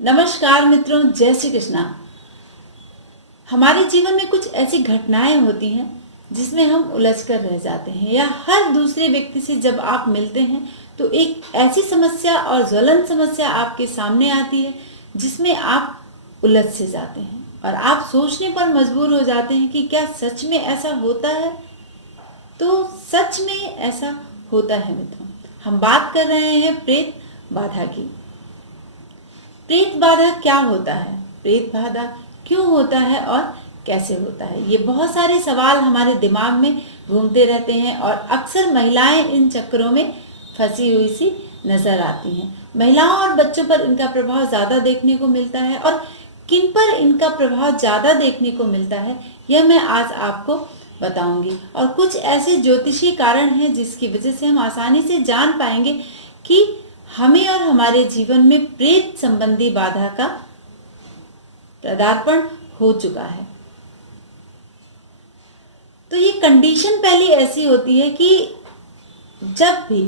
नमस्कार मित्रों, जय श्री कृष्णा। हमारे जीवन में कुछ ऐसी घटनाएं होती हैं जिसमें हम उलझ कर रह जाते हैं, या हर दूसरे व्यक्ति से जब आप मिलते हैं तो एक ऐसी समस्या और ज्वलन समस्या आपके सामने आती है जिसमें आप उलझ से जाते हैं और आप सोचने पर मजबूर हो जाते हैं कि क्या सच में ऐसा होता है। तो सच में ऐसा होता है मित्रों। हम बात कर रहे हैं प्रेत बाधा की। प्रेत बाधा क्या होता है, प्रेत बाधा क्यों होता है और कैसे होता है, ये बहुत सारे सवाल हमारे दिमाग में घूमते रहते हैं और अक्सर महिलाएं इन चक्करों में फंसी हुई सी नजर आती हैं। महिलाओं और बच्चों पर इनका प्रभाव ज़्यादा देखने को मिलता है, और किन पर इनका प्रभाव ज़्यादा देखने को मिलता है यह मैं आज आपको बताऊंगी। और कुछ ऐसे ज्योतिषीय कारण हैं जिसकी वजह से हम आसानी से जान पाएंगे कि हमें और हमारे जीवन में प्रेत संबंधी बाधा का पदार्पण हो चुका है। तो ये कंडीशन पहले ऐसी होती है कि जब भी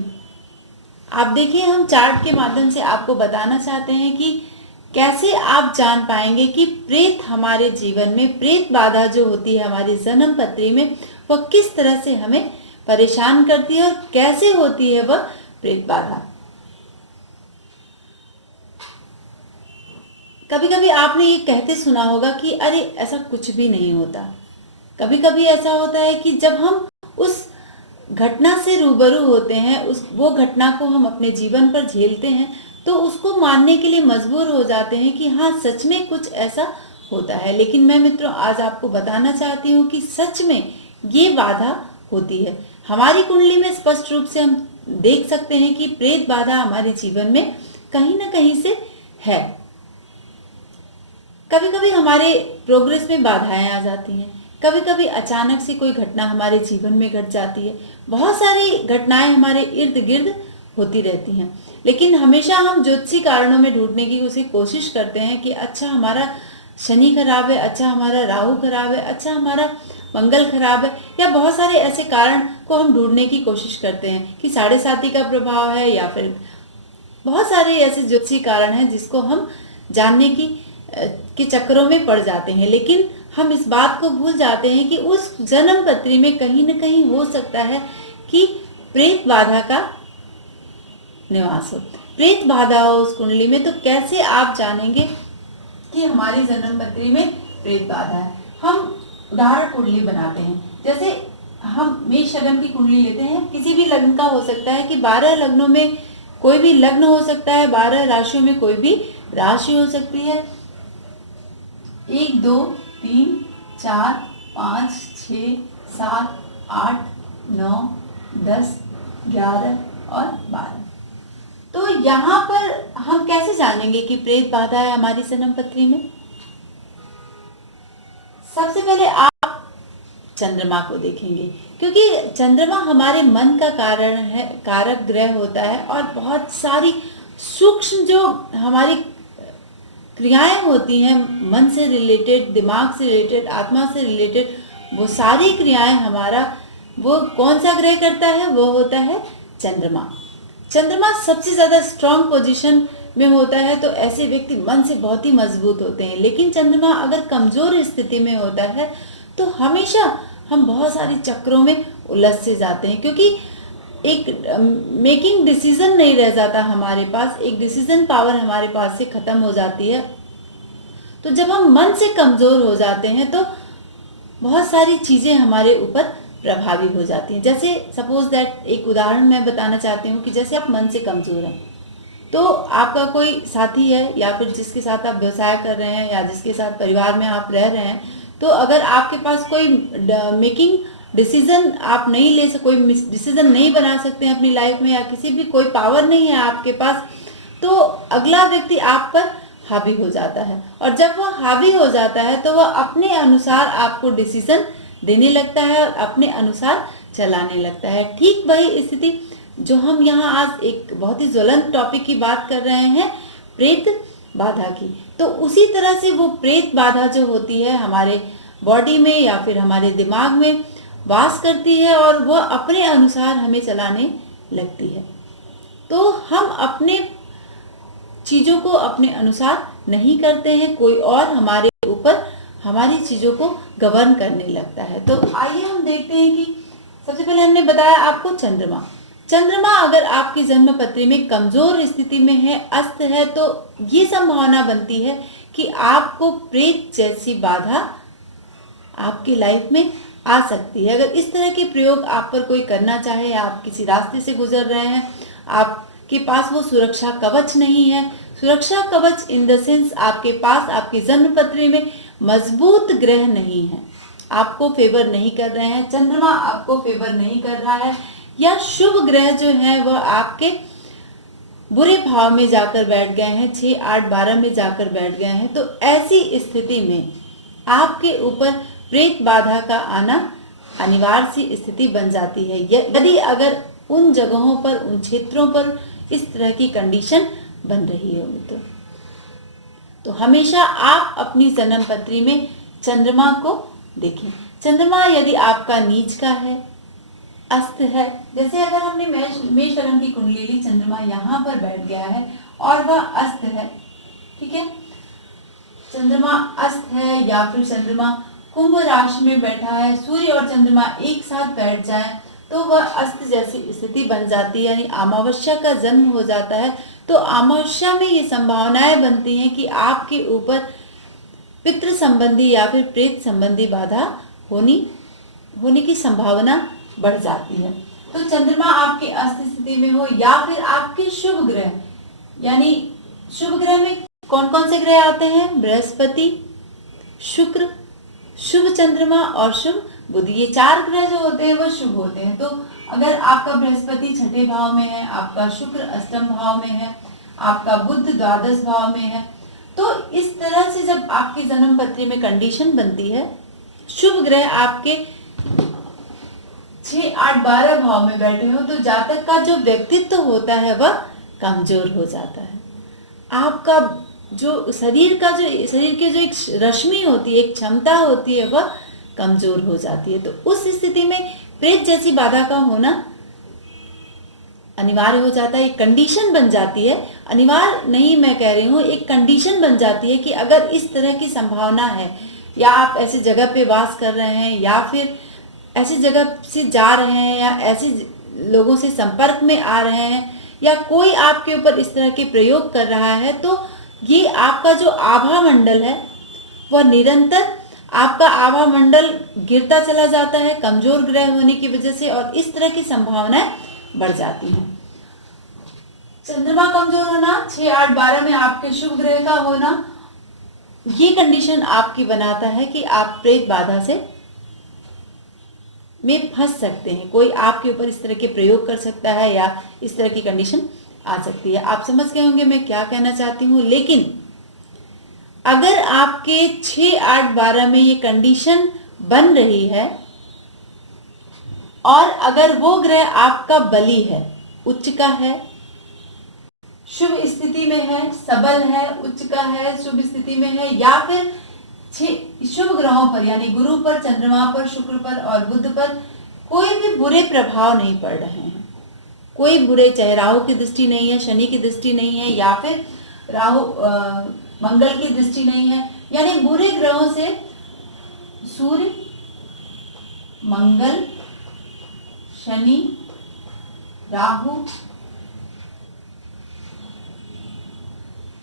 आप देखिए, हम चार्ट के माध्यम से आपको बताना चाहते हैं कि कैसे आप जान पाएंगे कि प्रेत हमारे जीवन में, प्रेत बाधा जो होती है हमारी जन्म पत्री में, वह किस तरह से हमें परेशान करती है और कैसे होती है वह प्रेत बाधा। कभी कभी आपने ये कहते सुना होगा कि अरे ऐसा कुछ भी नहीं होता। कभी कभी ऐसा होता है कि जब हम उस घटना से रूबरू होते हैं, वो घटना को हम अपने जीवन पर झेलते हैं, तो उसको मानने के लिए मजबूर हो जाते हैं कि हाँ, सच में कुछ ऐसा होता है। लेकिन मैं मित्रों आज आपको बताना चाहती हूँ कि सच में ये बाधा होती है। हमारी कुंडली में स्पष्ट रूप से हम देख सकते हैं कि प्रेत बाधा हमारे जीवन में कहीं ना कहीं से है। कभी कभी हमारे प्रोग्रेस में बाधाएं आ जाती हैं, कभी कभी अचानक से कोई घटना हमारे जीवन में घट जाती है। बहुत सारी घटनाएं हमारे इर्द गिर्द होती रहती हैं, लेकिन हमेशा हम ज्योतिषी कारणों में ढूंढने की उसे कोशिश करते हैं कि अच्छा हमारा शनि खराब है, अच्छा हमारा राहु खराब है, अच्छा हमारा मंगल खराब है, या बहुत सारे ऐसे कारण को हम ढूंढने की कोशिश करते हैं कि साढ़े साती का प्रभाव है, या फिर बहुत सारे ऐसे ज्योतिषी कारण हैं जिसको हम जानने की के चक्करों में पड़ जाते हैं। लेकिन हम इस बात को भूल जाते हैं कि उस जन्म पत्री में कहीं न कहीं हो सकता है कि प्रेत बाधा का निवास हो, प्रेत बाधा हो उस कुंडली में। तो कैसे आप जानेंगे कि हमारी जन्म पत्री में प्रेत बाधा है? हम उदाहरण कुंडली बनाते हैं। जैसे हम मेष लग्न की कुंडली लेते हैं, किसी भी लग्न का हो सकता है कि 12 लग्नों में कोई भी लग्न हो सकता है, 12 राशियों में कोई भी राशि हो सकती है। 1 2 3 4 5 6 7 8 9 10 11 और 12। तो यहाँ पर हम कैसे जानेंगे कि प्रेत बाधा है हमारी जन्म पत्री में? सबसे पहले आप चंद्रमा को देखेंगे, क्योंकि चंद्रमा हमारे मन का कारण है, कारक ग्रह होता है, और बहुत सारी सूक्ष्म जो हमारी क्रियाएं होती हैं मन से रिलेटेड, दिमाग से रिलेटेड, आत्मा से रिलेटेड, वो सारी क्रियाएं हमारा वो कौन सा ग्रह करता है? वो होता है चंद्रमा। चंद्रमा सबसे ज़्यादा स्ट्रांग पोजीशन में होता है, तो ऐसे व्यक्ति मन से बहुत ही मजबूत होते हैं। लेकिन चंद्रमा अगर कमज़ोर स्थिति में होता है तो हमेशा हम बहुत सारी चक्रों में उलझ से जाते हैं, क्योंकि एक मेकिंग डिसीजन नहीं रह जाता हमारे पास, एक डिसीजन पावर हमारे पास से खत्म हो जाती है। तो जब हम मन से कमज़ोर हो जाते हैं तो बहुत सारी चीज़ें हमारे ऊपर प्रभावी हो जाती हैं। जैसे सपोज दैट, एक उदाहरण मैं बताना चाहती हूँ कि जैसे आप मन से कमज़ोर हैं, तो आपका कोई साथी है, या फिर जिसके साथ आप व्यवसाय कर रहे हैं, या जिसके साथ परिवार में आप रह रहे हैं, तो अगर आपके पास कोई मेकिंग डिसीजन आप नहीं ले सकते, कोई डिसीजन नहीं बना सकते हैं अपनी लाइफ में, या किसी भी कोई पावर नहीं है आपके पास, तो अगला व्यक्ति आप पर हावी हो जाता है। और जब वह हावी हो जाता है तो वह अपने अनुसार आपको डिसीजन देने लगता है और अपने अनुसार चलाने लगता है। ठीक वही स्थिति जो हम यहाँ आज एक बहुत ही ज्वलंत टॉपिक की बात कर रहे हैं, प्रेत बाधा की, तो उसी तरह से वो प्रेत बाधा जो होती है हमारे बॉडी में या फिर हमारे दिमाग में वास करती है, और वह अपने अनुसार हमें चलाने लगती है। तो हम अपने चीज़ों को अपने अनुसार नहीं करते हैं, कोई और हमारे ऊपर हमारी चीज़ों को गवर्न करने लगता है। तो आइए हम देखते हैं कि सबसे पहले हमने बताया आपको चंद्रमा। चंद्रमा अगर आपकी जन्म पत्री में कमजोर स्थिति में है, अस्त है, तो ये संभावना बनती है कि आपको प्रेत जैसी बाधा आपकी लाइफ में आ सकती है। अगर इस तरह के प्रयोग आप पर कोई करना चाहे, आप किसी रास्ते से गुजर रहे हैं, आपके पास वो सुरक्षा कवच नहीं है, सुरक्षा कवच इन द सेंस आपके पास आपकी जन्म पत्री में मजबूत ग्रह नहीं है, आपको फेवर नहीं कर रहे हैं, चंद्रमा आपको फेवर नहीं कर रहा है, या शुभ ग्रह जो है वह आपके बुरे भाव में जाकर बैठ गए हैं, 6, 8, 12 में जाकर बैठ गए हैं, तो ऐसी स्थिति में आपके ऊपर प्रेत बाधा का आना अनिवार्य सी स्थिति बन जाती है, यदि अगर उन जगहों पर, उन क्षेत्रों पर इस तरह की कंडीशन बन रही होगी। तो हमेशा आप अपनी जन्म पत्री में चंद्रमा को देखें। चंद्रमा यदि आपका नीच का है, अस्त है, जैसे अगर हमने मेष लग्न की कुंडली ली, चंद्रमा यहाँ पर बैठ गया है और वह अस्त है, ठीक है, चंद्रमा अस्त है, या फिर चंद्रमा कुंभ राशि में बैठा है, सूर्य और चंद्रमा एक साथ बैठ जाए तो वह अस्त जैसी स्थिति बन जाती है, यानी अमावस्या का जन्म हो जाता है। तो अमावस्या में ये संभावनाएं बनती हैं कि आपके ऊपर पितृ संबंधी या फिर प्रेत संबंधी बाधा होने की संभावना बढ़ जाती है। तो चंद्रमा आपके अस्त स्थिति में हो, या फिर आपके शुभ ग्रह, यानी शुभ ग्रह में कौन कौन से ग्रह आते हैं? बृहस्पति, शुक्र, शुभ चंद्रमा और शुभ बुध, ये 4 ग्रह जो होते हैं वह शुभ होते हैं। तो अगर आपका बृहस्पति 6ठे भाव में है, आपका शुक्र अष्टम भाव में है, आपका बुध द्वादश भाव में है, तो इस तरह से जब आपकी जन्म पत्री में कंडीशन बनती है, शुभ ग्रह आपके 6, 8, 12 भाव में बैठे हो, तो जातक का जो व्यक्तित्व होता है वह कमजोर हो जाता है। आपका जो शरीर की जो एक रश्मि होती है, एक क्षमता होती है, वह कमजोर हो जाती है। तो उस स्थिति में प्रेत जैसी बाधा का होना अनिवार्य हो जाता है, एक कंडीशन बन जाती है। अनिवार्य नहीं मैं कह रही हूँ, एक कंडीशन बन जाती है कि अगर इस तरह की संभावना है, या आप ऐसी जगह पे वास कर रहे हैं, या फिर ऐसी जगह से जा रहे हैं, या ऐसे लोगों से संपर्क में आ रहे हैं, या कोई आपके ऊपर इस तरह के प्रयोग कर रहा है, तो ये आपका जो आभा मंडल है वह निरंतर आपका आभा मंडल गिरता चला जाता है कमजोर ग्रह होने की वजह से, और इस तरह की संभावनाएं बढ़ जाती हैं। चंद्रमा कमजोर होना, 6, 8, 12 में आपके शुभ ग्रह का होना, ये कंडीशन आपकी बनाता है कि आप प्रेत बाधा से में फंस सकते हैं, कोई आपके ऊपर इस तरह के प्रयोग कर सकता है, या इस तरह की कंडीशन आ सकती है। आप समझ गए होंगे मैं क्या कहना चाहती हूँ। लेकिन अगर आपके 6, 8, 12 में ये कंडीशन बन रही है, और अगर वो ग्रह आपका बली है, उच्च का है, शुभ स्थिति में है, सबल है, उच्च का है, शुभ स्थिति में है, या फिर शुभ ग्रहों पर यानी गुरु पर, चंद्रमा पर, शुक्र पर और बुध पर कोई भी बुरे प्रभाव नहीं पड़ रहे हैं, कोई बुरे, चाहे राहु की दृष्टि नहीं है, शनि की दृष्टि नहीं है, या फिर मंगल की दृष्टि नहीं है, यानी बुरे ग्रहों से सूर्य, मंगल, शनि, राहु,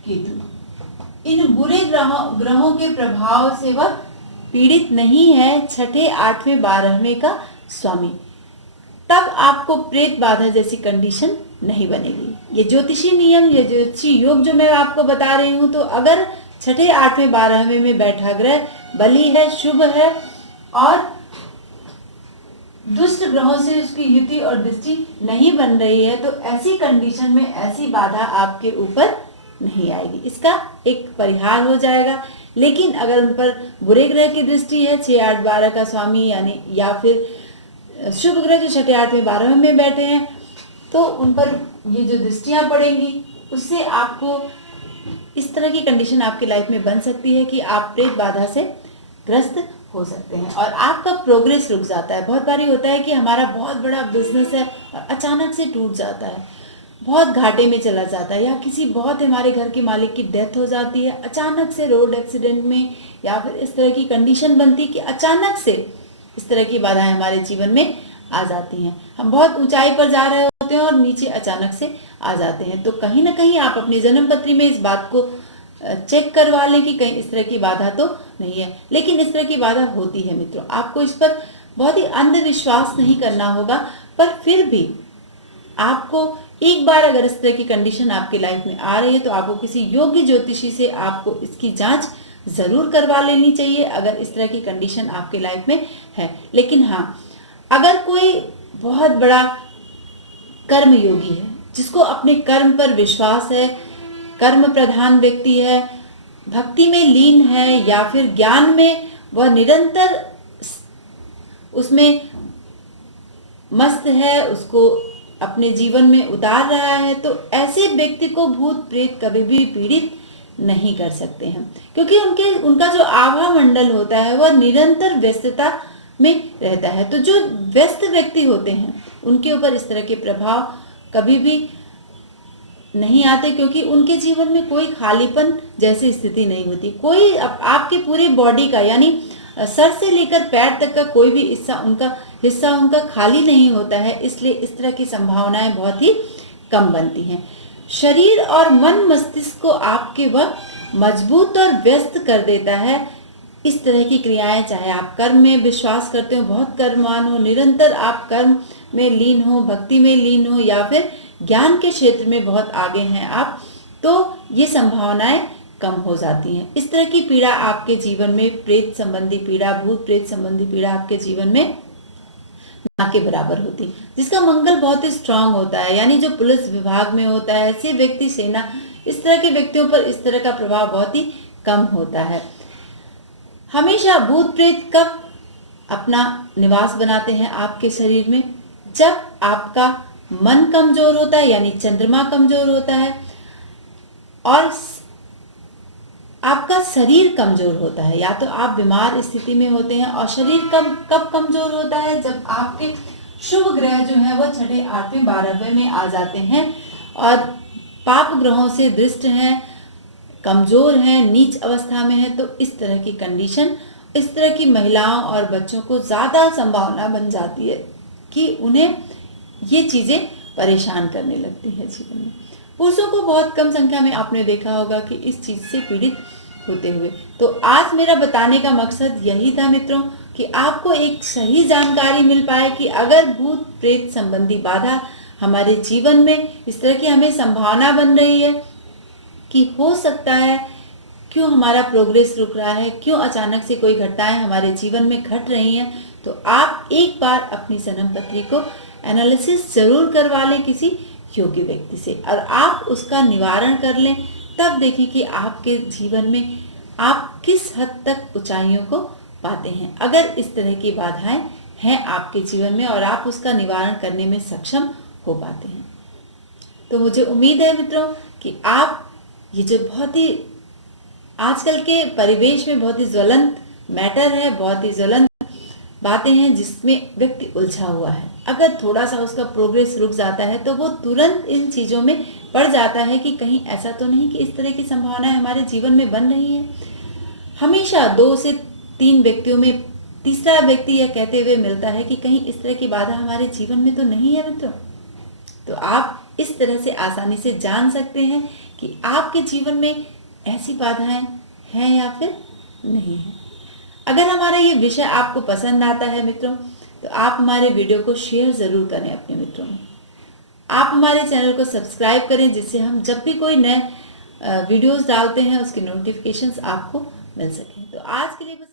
केतु, इन बुरे ग्रहों के प्रभाव से वह पीड़ित नहीं है, 6ठे, 8वें, 12वें का स्वामी, तब आपको प्रेत बाधा जैसी कंडीशन नहीं बनेगी। ये ज्योतिषी नियम, ये ज्योतिषी योग जो मैं आपको बता रही हूँ, तो अगर 6ठे, 8वें, 12वें में बैठा ग्रह बली है, शुभ है, और दुष्ट ग्रहों से उसकी युति और दृष्टि नहीं बन रही है, तो ऐसी कंडीशन में ऐसी बाधा आपके ऊपर नहीं आएगी, इसका एक परिहार हो जाएगा। लेकिन अगर उन पर बुरे ग्रह की दृष्टि है, 6, 8, 12 का स्वामी, यानी या फिर शुभ ग्रह जो 6ठे, 8वें, 12वें में बैठे हैं, तो उन पर ये जो दृष्टियां पड़ेंगी, उससे आपको इस तरह की कंडीशन आपकी लाइफ में बन सकती है कि आप प्रेत बाधा से ग्रस्त हो सकते हैं, और आपका प्रोग्रेस रुक जाता है। बहुत बारी होता है कि हमारा बहुत बड़ा बिजनेस है और अचानक से टूट जाता है, बहुत घाटे में चला जाता है, या किसी बहुत हमारे घर के मालिक की डेथ हो जाती है अचानक से रोड एक्सीडेंट में, या फिर इस तरह की कंडीशन बनती है कि अचानक से इस तरह की बाधाएं हमारे जीवन में आ जाती हैं। हम बहुत ऊंचाई पर जा रहे होते हैं और नीचे अचानक से आ जाते हैं। तो कहीं ना कहीं आप अपनी जन्म पत्री में इस बात को चेक करवा लें कि कहीं इस तरह की बाधा तो नहीं है। लेकिन इस तरह की बाधा होती है मित्रों, आपको इस पर बहुत ही अंधविश्वास नहीं करना होगा, पर फिर भी आपको एक बार अगर इस तरह की कंडीशन आपकी लाइफ में आ रही है तो आपको किसी योग्य ज्योतिषी से आपको इसकी जांच जरूर करवा लेनी चाहिए, अगर इस तरह की कंडीशन आपके लाइफ में है। लेकिन हाँ, अगर कोई बहुत बड़ा कर्म योगी है, जिसको अपने कर्म पर विश्वास है, कर्म प्रधान व्यक्ति है, भक्ति में लीन है, या फिर ज्ञान में वह निरंतर उसमें मस्त है, उसको अपने जीवन में उतार रहा है, तो ऐसे व्यक्ति को भूत प्रेत कभी भी पीड़ित नहीं कर सकते हैं, क्योंकि उनका जो आभा मंडल होता है वह निरंतर व्यस्तता में रहता है। तो जो व्यस्त व्यक्ति होते हैं उनके ऊपर इस तरह के प्रभाव कभी भी नहीं आते, क्योंकि उनके जीवन में कोई खालीपन जैसी स्थिति नहीं होती। कोई आपके पूरे बॉडी का, यानी सर से लेकर पैर तक का कोई भी हिस्सा उनका खाली नहीं होता है, इसलिए इस तरह की संभावनाएं बहुत ही कम बनती हैं। शरीर और मन मस्तिष्क को आपके वह मजबूत और व्यस्त कर देता है। इस तरह की क्रियाएं, चाहे आप कर्म में विश्वास करते हो, बहुत कर्मवान हो, निरंतर आप कर्म में लीन हो, भक्ति में लीन हो, या फिर ज्ञान के क्षेत्र में बहुत आगे हैं आप, तो ये संभावनाएं कम हो जाती हैं। इस तरह की पीड़ा आपके जीवन में, प्रेत संबंधी पीड़ा, भूत प्रेत संबंधी पीड़ा आपके जीवन में ना के बराबर होती, जिसका मंगल बहुत ही स्ट्रांग होता है। यानी जो पुलिस विभाग में होता है, ऐसे व्यक्ति, सेना, इस तरह के व्यक्तियों पर इस तरह का प्रभाव बहुत ही कम होता है। हमेशा भूत प्रेत कब अपना निवास बनाते हैं आपके शरीर में? जब आपका मन कमजोर होता है, यानी चंद्रमा कमजोर होता है, और आपका शरीर कमजोर होता है, या तो आप बीमार स्थिति में होते हैं। और शरीर कब कमजोर होता है? जब आपके शुभ ग्रह जो है वह 6, 8, 12वें में आ जाते हैं और पाप ग्रहों से दृष्ट हैं, कमजोर हैं, नीच अवस्था में है। तो इस तरह की कंडीशन, इस तरह की महिलाओं और बच्चों को ज्यादा संभावना बन जाती है कि उन्हें ये चीजें परेशान करने लगती है जीवन में। पुरुषों को बहुत कम संख्या में आपने देखा होगा कि इस चीज से पीड़ित होते हुए। तो आज मेरा बताने का मकसद यही था मित्रों, कि आपको एक सही जानकारी मिल पाए कि अगर भूत प्रेत संबंधी बाधा हमारे जीवन में इस तरह की हमें संभावना बन रही है कि हो सकता है, क्यों हमारा प्रोग्रेस रुक रहा है, क्यों अचानक से कोई घटनाएं हमारे जीवन में घट रही हैं, तो आप एक बार अपनी जन्म पत्री को एनालिसिस जरूर करवा लें किसी योग्य व्यक्ति से, और आप उसका निवारण कर लें। तब देखिए कि आपके जीवन में आप किस हद तक ऊंचाइयों को पाते हैं। अगर इस तरह की बाधाएं हैं आपके जीवन में और आप उसका निवारण करने में सक्षम हो पाते हैं, तो मुझे उम्मीद है मित्रों कि आप ये जो बहुत ही आजकल के परिवेश में बहुत ही ज्वलंत मैटर है, बहुत ही ज्वलंत बातें हैं जिसमें व्यक्ति उलझा हुआ है, अगर थोड़ा सा उसका प्रोग्रेस रुक जाता है तो वो तुरंत इन चीजों में पड़ जाता है कि कहीं ऐसा तो नहीं कि इस तरह की संभावनाएं हमारे जीवन में बन रही है। हमेशा 2 से 3 व्यक्तियों में तीसरा व्यक्ति यह कहते हुए मिलता है कि कहीं इस तरह की बाधा हमारे जीवन में तो नहीं है मित्रों। तो आप इस तरह से आसानी से जान सकते हैं कि आपके जीवन में ऐसी बाधाएं हैं या फिर नहीं है। अगर हमारा ये विषय आपको पसंद आता है मित्रों, तो आप हमारे वीडियो को शेयर जरूर करें अपने मित्रों में। आप हमारे चैनल को सब्सक्राइब करें, जिससे हम जब भी कोई नए वीडियोस डालते हैं उसकी नोटिफिकेशंस आपको मिल सके। तो आज के लिए बस